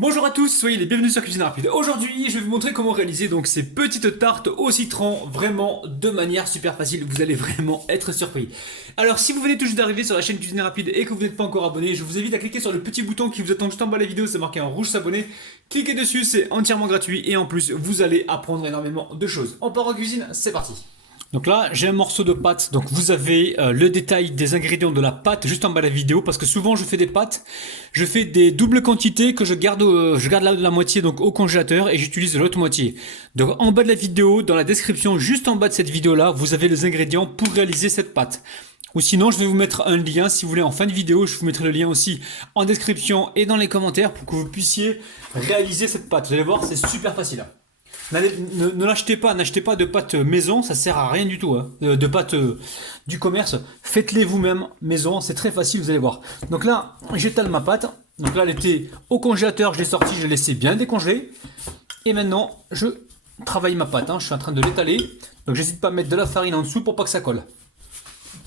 Bonjour à tous, soyez les bienvenus sur Cuisine Rapide. Aujourd'hui, je vais vous montrer comment réaliser donc ces petites tartes au citron, vraiment de manière super facile. Vous allez vraiment être surpris. Alors, si vous venez tout juste d'arriver sur la chaîne Cuisine Rapide et que vous n'êtes pas encore abonné, je vous invite à cliquer sur le petit bouton qui vous attend juste en bas de la vidéo, c'est marqué en rouge s'abonner. Cliquez dessus, c'est entièrement gratuit et en plus, vous allez apprendre énormément de choses. On part en cuisine, c'est parti. Donc là, j'ai un morceau de pâte. Donc vous avez le détail des ingrédients de la pâte juste en bas de la vidéo parce que souvent je fais des pâtes, je fais des doubles quantités que je garde la moitié donc au congélateur et j'utilise l'autre moitié. Donc en bas de la vidéo, dans la description, juste en bas de cette vidéo là, vous avez les ingrédients pour réaliser cette pâte. Ou sinon, je vais vous mettre un lien si vous voulez en fin de vidéo. Je vous mettrai le lien aussi en description et dans les commentaires pour que vous puissiez réaliser cette pâte. Vous allez voir, c'est super facile. Ne l'achetez pas, n'achetez pas de pâte maison, ça sert à rien du tout, hein. De pâte du commerce. Faites-les vous-même maison, c'est très facile, vous allez voir. Donc là, j'étale ma pâte. Donc là, elle était au congélateur, je l'ai sortie, je l'ai laissé bien décongeler. Et maintenant, je travaille ma pâte, hein. Je suis en train de l'étaler. Donc j'hésite pas à mettre de la farine en dessous pour pas que ça colle.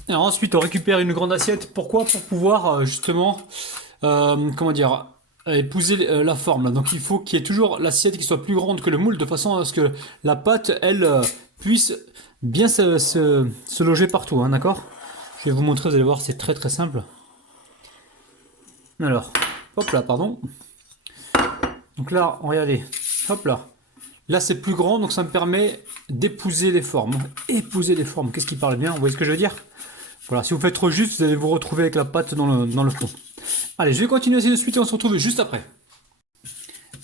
Alors ensuite, on récupère une grande assiette. Pourquoi? Pour pouvoir justement, comment dire, épouser la forme là. Donc il faut qu'il y ait toujours l'assiette qui soit plus grande que le moule de façon à ce que la pâte elle puisse bien se loger partout, hein, d'accord? Je vais vous montrer, vous allez voir, c'est très simple. Alors, hop là, pardon. Donc là, regardez, hop là. Là c'est plus grand, donc ça me permet d'épouser les formes. Épouser les formes, qu'est-ce qui parle bien? Vous voyez ce que je veux dire? Voilà, si vous faites trop juste, vous allez vous retrouver avec la pâte dans le fond. Allez, je vais continuer ainsi de suite et on se retrouve juste après.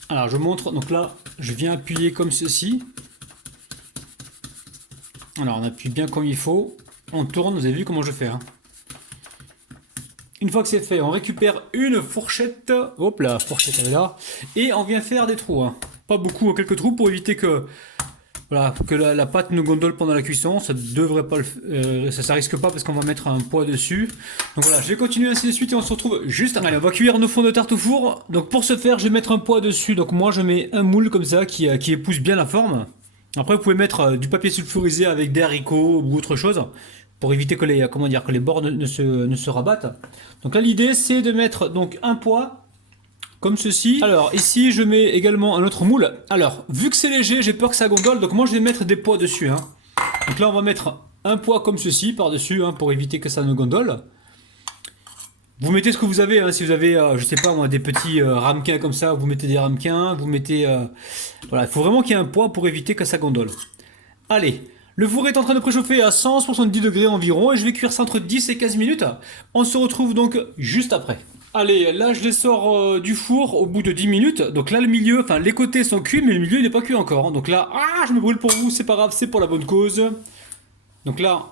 Alors, je vous montre. Donc là, je viens appuyer comme ceci. Alors, on appuie bien comme il faut. On tourne, vous avez vu comment je fais, hein. Une fois que c'est fait, on récupère une fourchette. Hop là, fourchette elle est là. Et on vient faire des trous, hein. Pas beaucoup, quelques trous pour éviter que... Voilà, que la pâte ne gondole pendant la cuisson, ça devrait pas ça risque pas parce qu'on va mettre un poids dessus. Donc voilà, je vais continuer ainsi de suite et on se retrouve juste après. Allez, on va cuire nos fonds de tarte au four. Donc pour ce faire, je vais mettre un poids dessus. Donc moi je mets un moule comme ça qui épouse bien la forme. Après vous pouvez mettre du papier sulfurisé avec des haricots ou autre chose pour éviter que les bords ne se rabattent. Donc là l'idée c'est de mettre donc un poids comme ceci. Alors ici je mets également un autre moule. Alors vu que c'est léger, j'ai peur que ça gondole, donc moi je vais mettre des poids dessus, hein. Donc là on va mettre un poids comme ceci par dessus, hein, pour éviter que ça ne gondole. Vous mettez ce que vous avez, hein. Si vous avez je sais pas moi des petits ramequins comme ça, vous mettez des ramequins, vous mettez voilà, il faut vraiment qu'il y ait un poids pour éviter que ça gondole. Allez, le four est en train de préchauffer à 170 degrés environ et je vais cuire ça entre 10 et 15 minutes. On se retrouve donc juste après. Allez, là je les sors du four au bout de 10 minutes. Donc là le milieu, enfin les côtés sont cuits mais le milieu il n'est pas cuit encore, hein. Donc là, je me brûle pour vous, c'est pas grave, c'est pour la bonne cause. Donc là,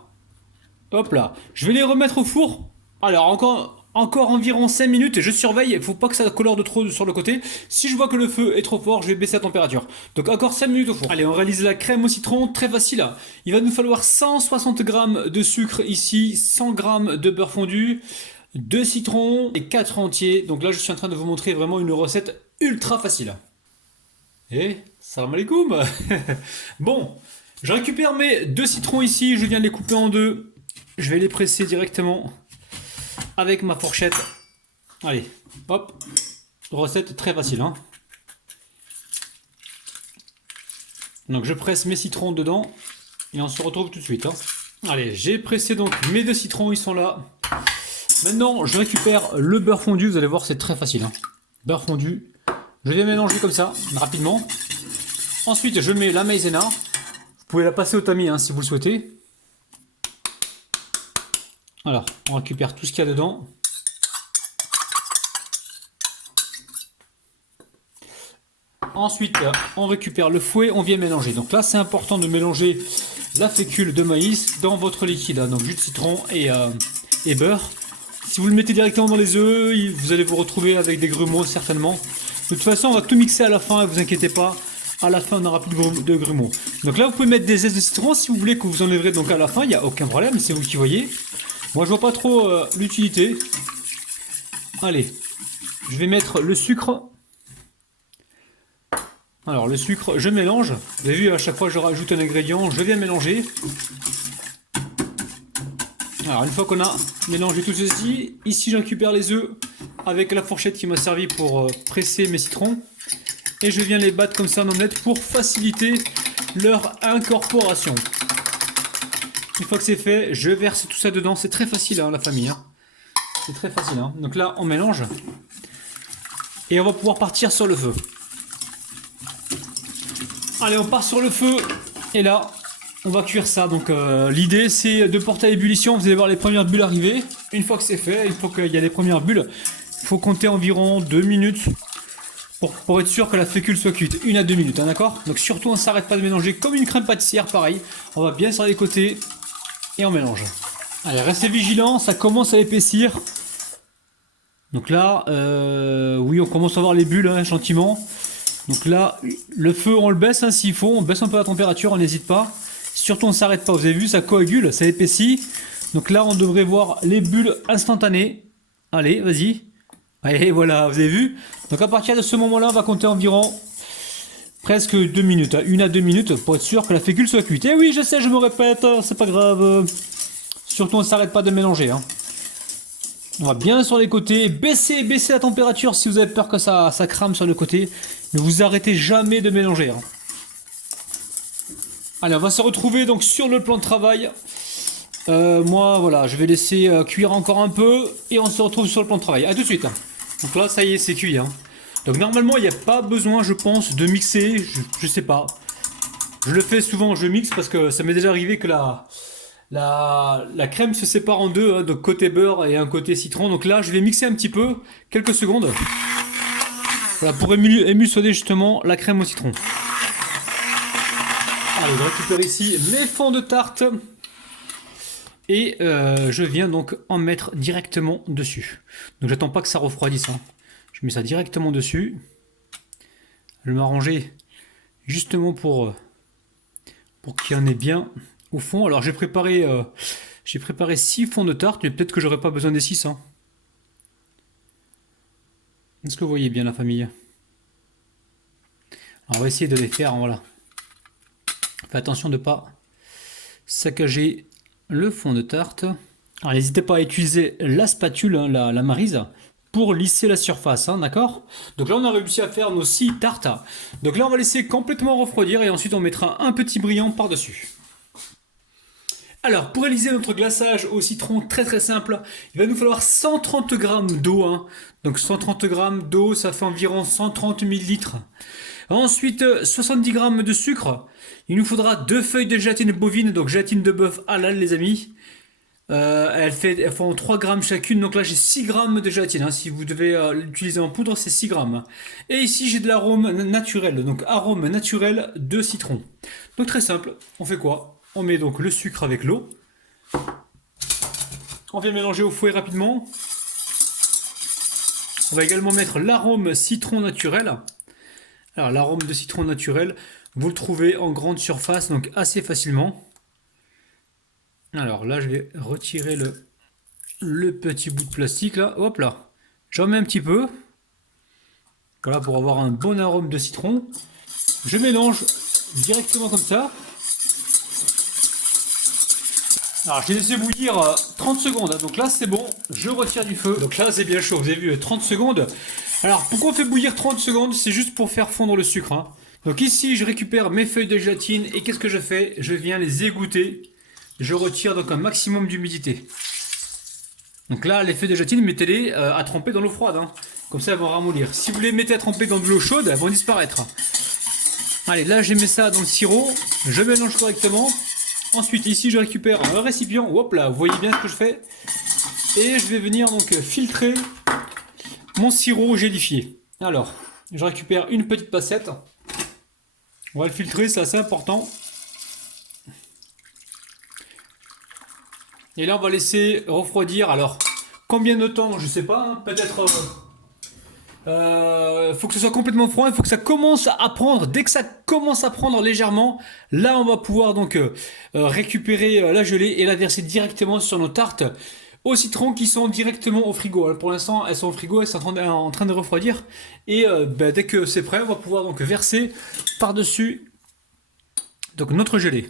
hop là, je vais les remettre au four. Alors encore environ 5 minutes et je surveille, il ne faut pas que ça colore de trop sur le côté. Si je vois que le feu est trop fort, je vais baisser la température. Donc encore 5 minutes au four. Allez, on réalise la crème au citron, très facile. Il va nous falloir 160 g de sucre ici, 100 g de beurre fondu, 2 citrons et 4 entiers. Donc là, je suis en train de vous montrer vraiment une recette ultra facile. Et salam alaikum. Bon, je récupère mes 2 citrons ici, je viens de les couper en deux. Je vais les presser directement avec ma fourchette. Allez, hop. Recette très facile, hein. Donc je presse mes citrons dedans et on se retrouve tout de suite, hein. Allez, j'ai pressé donc mes 2 citrons, ils sont là. Maintenant, je récupère le beurre fondu. Vous allez voir, c'est très facile, hein. Beurre fondu. Je viens mélanger comme ça, rapidement. Ensuite, je mets la maïzena. Vous pouvez la passer au tamis, hein, si vous le souhaitez. Alors, on récupère tout ce qu'il y a dedans. Ensuite, on récupère le fouet, on vient mélanger. Donc là, c'est important de mélanger la fécule de maïs dans votre liquide, hein, donc jus de citron et beurre. Si vous le mettez directement dans les œufs, vous allez vous retrouver avec des grumeaux certainement. De toute façon, on va tout mixer à la fin, ne vous inquiétez pas. À la fin, on n'aura plus de grumeaux. Donc là, vous pouvez mettre des zestes de citron si vous voulez que vous enlèverez donc à la fin, il n'y a aucun problème, c'est vous qui voyez. Moi, je vois pas trop l'utilité. Allez, je vais mettre le sucre. Alors, le sucre, je mélange. Vous avez vu, à chaque fois que je rajoute un ingrédient, je viens mélanger. Alors une fois qu'on a mélangé tout ceci, ici je récupère les œufs avec la fourchette qui m'a servi pour presser mes citrons. Et je viens les battre comme ça en omelette pour faciliter leur incorporation. Une fois que c'est fait, je verse tout ça dedans. C'est très facile hein, la famille. Hein. C'est très facile. Hein. Donc là on mélange. Et on va pouvoir partir sur le feu. Allez, on part sur le feu. Et là, on va cuire ça. Donc l'idée c'est de porter à ébullition. Vous allez voir les premières bulles arriver. Une fois que c'est fait, une fois qu'il y a les premières bulles, il faut compter environ 2 minutes pour être sûr que la fécule soit cuite. 1 à 2 minutes, hein, d'accord? Donc surtout on ne s'arrête pas de mélanger comme une crème pâtissière, pareil. On va bien sur les côtés et on mélange. Allez, restez vigilants, ça commence à épaissir. Donc là, oui, on commence à voir les bulles hein, gentiment. Donc là, le feu, on le baisse hein, s'il faut. On baisse un peu la température, on n'hésite pas. Surtout, on ne s'arrête pas. Vous avez vu, ça coagule, ça épaissit. Donc là, on devrait voir les bulles instantanées. Allez, vas-y. Et voilà, vous avez vu. Donc à partir de ce moment-là, on va compter environ presque 2 minutes. 1 à 2 minutes pour être sûr que la fécule soit cuite. Et oui, je sais, je me répète, c'est pas grave. Surtout, on ne s'arrête pas de mélanger. Hein. On va bien sur les côtés, baisser la température si vous avez peur que ça crame sur le côté. Ne vous arrêtez jamais de mélanger. Hein. Allez, on va se retrouver donc sur le plan de travail. Moi, voilà, je vais laisser cuire encore un peu et on se retrouve sur le plan de travail. A tout de suite. Donc là, ça y est, c'est cuit. Hein. Donc normalement, il n'y a pas besoin, je pense, de mixer. Je sais pas. Je le fais souvent, je mixe parce que ça m'est déjà arrivé que la crème se sépare en deux, hein, donc côté beurre et un côté citron. Donc là, je vais mixer un petit peu, quelques secondes. Voilà, pour émulsionner justement la crème au citron. Allez, je récupère ici mes fonds de tarte. Et je viens donc en mettre directement dessus. Donc j'attends pas que ça refroidisse. Hein. Je mets ça directement dessus. Je vais m'arranger justement pour qu'il y en ait bien au fond. Alors j'ai préparé 6 fonds de tarte, mais peut-être que j'aurai pas besoin des 6. Hein. Est-ce que vous voyez bien la famille? Alors on va essayer de les faire, hein, voilà. Faites attention de ne pas saccager le fond de tarte. Alors n'hésitez pas à utiliser la spatule, hein, la maryse, pour lisser la surface, hein, d'accord? Donc là on a réussi à faire nos 6 tartes. Donc là on va laisser complètement refroidir et ensuite on mettra un petit brillant par dessus. Alors pour réaliser notre glaçage au citron très très simple, il va nous falloir 130 g d'eau, hein. Donc 130 g d'eau, ça fait environ 130 ml. Ensuite 70 g de sucre. Il nous faudra 2 feuilles de gélatine bovine, donc gélatine de bœuf halal les amis. Elles font 3 grammes chacune, donc là j'ai 6 grammes de gélatine. Hein. Si vous devez l'utiliser en poudre, c'est 6 grammes. Et ici j'ai de l'arôme naturel, donc arôme naturel de citron. Donc très simple, on fait quoi? On met donc le sucre avec l'eau. On vient mélanger au fouet rapidement. On va également mettre l'arôme citron naturel. Alors l'arôme de citron naturel, vous le trouvez en grande surface, donc assez facilement. Alors là, je vais retirer le petit bout de plastique là. Hop là. J'en mets un petit peu. Voilà, pour avoir un bon arôme de citron. Je mélange directement comme ça. Alors je l'ai laissé bouillir 30 secondes. Donc là, c'est bon. Je retire du feu. Donc là, c'est bien chaud. Vous avez vu, 30 secondes. Alors pourquoi on fait bouillir 30 secondes? C'est juste pour faire fondre le sucre. Hein. Donc ici, je récupère mes feuilles de gélatine. Et qu'est-ce que je fais? Je viens les égoutter. Je retire donc un maximum d'humidité. Donc là, les feuilles de gélatine, mettez-les à tremper dans l'eau froide. Hein. Comme ça, elles vont ramollir. Si vous les mettez à tremper dans de l'eau chaude, elles vont disparaître. Allez, là, je mets ça dans le sirop. Je mélange correctement. Ensuite, ici, je récupère un récipient. Hop là, vous voyez bien ce que je fais. Et je vais venir donc filtrer mon sirop gélifié. Alors, je récupère une petite passette. On va le filtrer, c'est assez important. Et là, on va laisser refroidir. Alors, combien de temps? Je sais pas. Hein, peut-être. Faut que ce soit complètement froid. Il faut que ça commence à prendre. Dès que ça commence à prendre légèrement, là, on va pouvoir donc récupérer la gelée et la verser directement sur nos tartes au citron qui sont directement au frigo. Alors, pour l'instant, elles sont au frigo, elles sont en train de refroidir. Et dès que c'est prêt, on va pouvoir donc verser par-dessus donc notre gelée.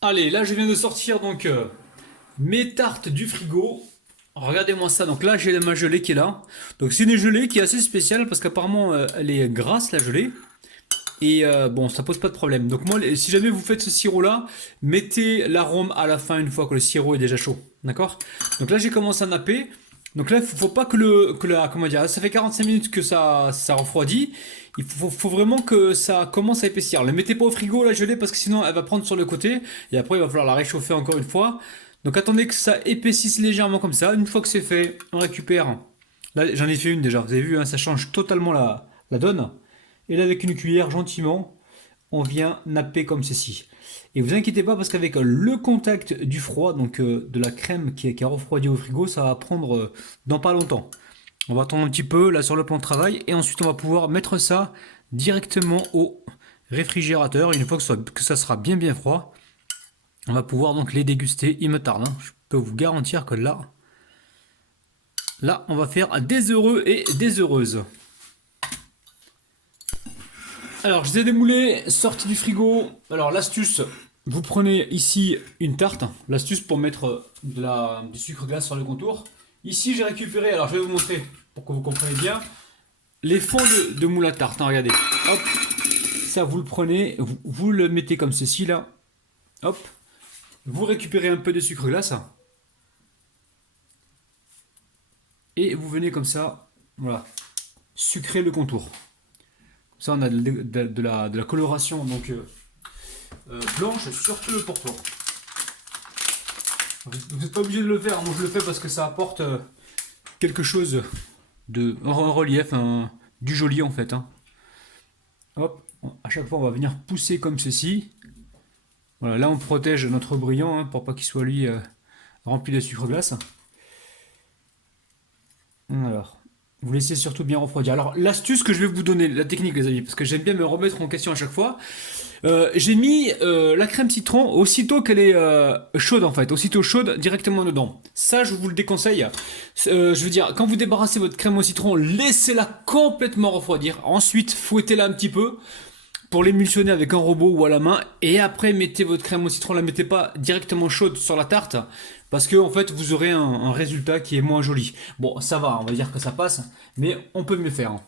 Allez, là je viens de sortir donc mes tartes du frigo. Regardez-moi ça, donc là j'ai ma gelée qui est là. Donc c'est une gelée qui est assez spéciale parce qu'apparemment elle est grasse la gelée. Et bon, ça pose pas de problème. Donc moi, si jamais vous faites ce sirop-là, mettez l'arôme à la fin une fois que le sirop est déjà chaud. D'accord? Donc là, j'ai commencé à napper. Donc là, faut pas comment dire, ça fait 45 minutes que ça refroidit. Il faut vraiment que ça commence à épaissir. Ne mettez pas au frigo la gelée parce que sinon elle va prendre sur le côté. Et après, il va falloir la réchauffer encore une fois. Donc attendez que ça épaississe légèrement comme ça. Une fois que c'est fait, on récupère. Là, j'en ai fait une déjà. Vous avez vu, hein, ça change totalement la donne. Et là, avec une cuillère, gentiment, on vient napper comme ceci. Et vous inquiétez pas parce qu'avec le contact du froid, donc de la crème qui a refroidi au frigo, ça va prendre dans pas longtemps. On va attendre un petit peu là sur le plan de travail et ensuite on va pouvoir mettre ça directement au réfrigérateur. Une fois que ça sera bien froid, on va pouvoir donc les déguster. Il me tarde, hein. Je peux vous garantir que là, on va faire des heureux et des heureuses. Alors, je les ai démoulés, sortis du frigo. Alors, l'astuce, vous prenez ici une tarte. L'astuce pour mettre du sucre glace sur le contour. Ici, j'ai récupéré, alors je vais vous montrer pour que vous compreniez bien, les fonds de moule à tarte. Hein, regardez. Hop, ça, vous le prenez, vous le mettez comme ceci, là. Hop, vous récupérez un peu de sucre glace. Et vous venez comme ça, voilà, sucrer le contour. Ça, on a de la coloration donc blanche sur tout le pourtour. Vous n'êtes pas obligé de le faire. Moi, je le fais parce que ça apporte quelque chose un relief, du joli en fait. Hein. Hop, à chaque fois, on va venir pousser comme ceci. Voilà, là, on protège notre brillant hein, pour pas qu'il soit lui rempli de sucre glace. Alors. Vous laissez surtout bien refroidir. Alors, l'astuce que je vais vous donner, la technique, les amis, parce que j'aime bien me remettre en question à chaque fois. J'ai mis la crème citron aussitôt qu'elle est chaude, en fait. Aussitôt chaude, directement dedans. Ça, je vous le déconseille. Je veux dire, quand vous débarrassez votre crème au citron, laissez-la complètement refroidir. Ensuite, fouettez-la un petit peu pour l'émulsionner avec un robot ou à la main. Et après, mettez votre crème au citron. La mettez pas directement chaude sur la tarte. Parce que en fait, vous aurez un résultat qui est moins joli. Bon, ça va, on va dire que ça passe, mais on peut mieux faire.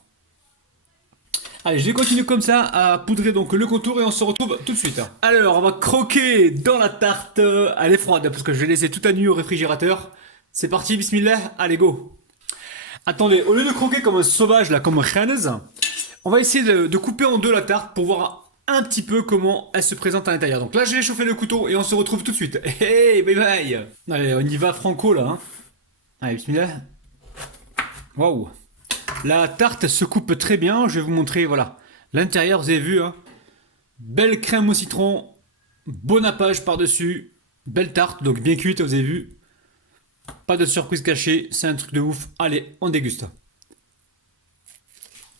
Allez, je vais continuer comme ça à poudrer donc le contour et on se retrouve tout de suite. Alors, on va croquer dans la tarte. Elle est froide parce que je l'ai laissée toute la nuit au réfrigérateur. C'est parti, bismillah, allez go. Attendez, au lieu de croquer comme un sauvage, là, comme un khanez, on va essayer de couper en deux la tarte pour voir un petit peu comment elle se présente à l'intérieur. Donc là, j'ai chauffé le couteau et on se retrouve tout de suite. Hey, bye bye. Allez, on y va franco là. Hein. Allez, bismillah. Waouh. La tarte se coupe très bien. Je vais vous montrer, voilà. L'intérieur, vous avez vu. Hein. Belle crème au citron. Bon nappage par-dessus. Belle tarte, donc bien cuite, vous avez vu. Pas de surprise cachée. C'est un truc de ouf. Allez, on déguste.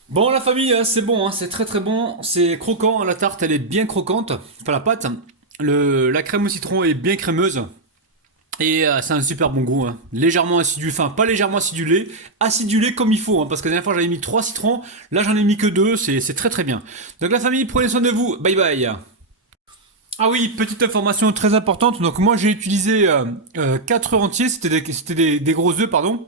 Bon la famille, c'est bon, hein, c'est très bon, c'est croquant, la tarte elle est bien croquante, enfin la pâte, la crème au citron est bien crémeuse et c'est un super bon goût, hein. Légèrement acidulé, enfin pas légèrement acidulé comme il faut, hein, parce que la dernière fois j'avais mis 3 citrons, là j'en ai mis que 2, c'est très bien. Donc la famille, prenez soin de vous, bye bye. Ah oui, petite information très importante, donc moi j'ai utilisé 4 œufs entiers, c'était des gros œufs pardon.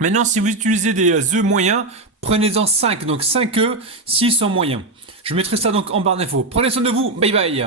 Maintenant, si vous utilisez des œufs moyens, prenez-en 5. Donc 5 œufs, 6 sont moyens. Je mettrai ça donc en barre d'infos. Prenez soin de vous. Bye bye.